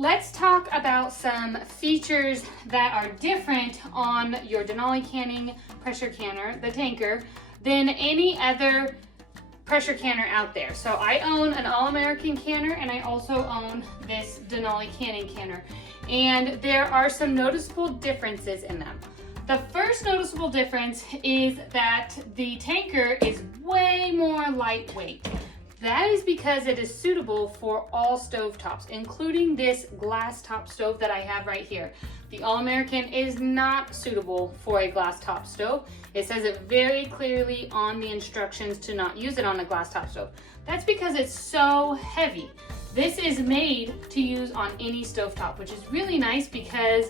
let's talk about some features that are different on your Denali canning pressure canner, the Tanker, than any other pressure canner out there. So I own an All-American canner, and I also own this Denali canning canner. And there are some noticeable differences in them. The first noticeable difference is that the Tanker is way more lightweight. That is because it is suitable for all stovetops, including this glass top stove that I have right here. The All-American is not suitable for a glass top stove. It says it very clearly on the instructions to not use it on a glass top stove. That's because it's so heavy. This is made to use on any stovetop, which is really nice because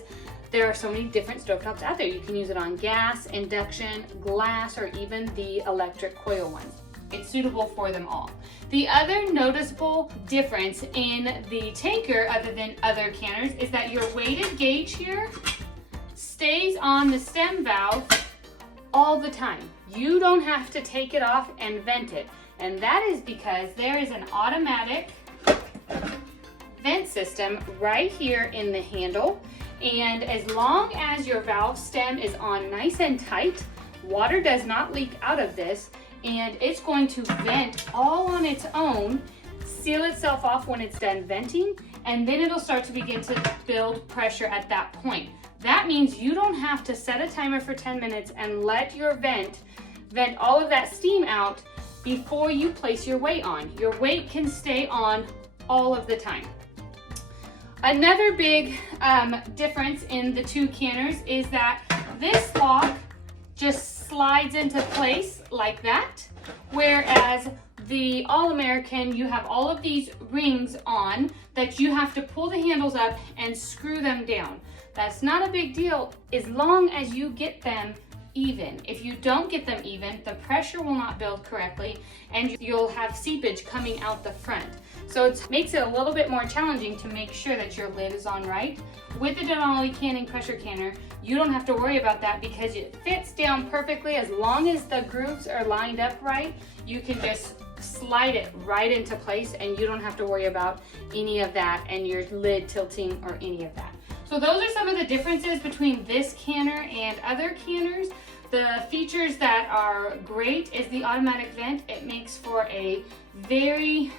there are so many different stovetops out there. You can use it on gas, induction, glass, or even the electric coil ones. It's suitable for them all. The other noticeable difference in the Tanker, other than other canners, is that your weighted gauge here stays on the stem valve all the time. You don't have to take it off and vent it. And that is because there is an automatic vent system right here in the handle. And as long as your valve stem is on nice and tight, water does not leak out of this, and it's going to vent all on its own, seal itself off when it's done venting, and then it'll start to begin to build pressure at that point. That means you don't have to set a timer for 10 minutes and let your vent all of that steam out before you place your weight on. Your weight can stay on all of the time. Another big difference in the two canners is that this lock just slides into place like that, whereas the All-American, you have all of these rings on that you have to pull the handles up and screw them down. That's not a big deal as long as you get them even. If you don't get them even, the pressure will not build correctly and you'll have seepage coming out the front. So it makes it a little bit more challenging to make sure that your lid is on right. With the Denali canning pressure canner, you don't have to worry about that because it fits down perfectly. As long as the grooves are lined up right, you can just slide it right into place and you don't have to worry about any of that and your lid tilting or any of that. So those are some of the differences between this canner and other canners. The features that are great is the automatic vent. It makes for a very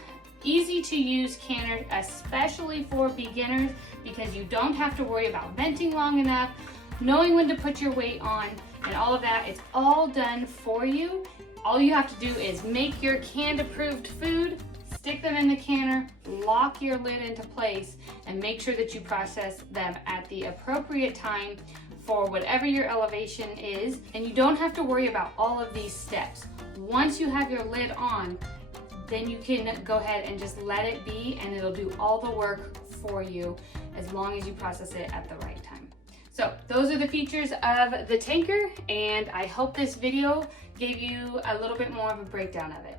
easy to use canner, especially for beginners, because you don't have to worry about venting long enough, knowing when to put your weight on, and all of that. It's all done for you. All you have to do is make your canned approved food, stick them in the canner, lock your lid into place, and make sure that you process them at the appropriate time for whatever your elevation is. And you don't have to worry about all of these steps. Once you have your lid on, then you can go ahead and just let it be, and it'll do all the work for you as long as you process it at the right time. So those are the features of the Tanker, and I hope this video gave you a little bit more of a breakdown of it.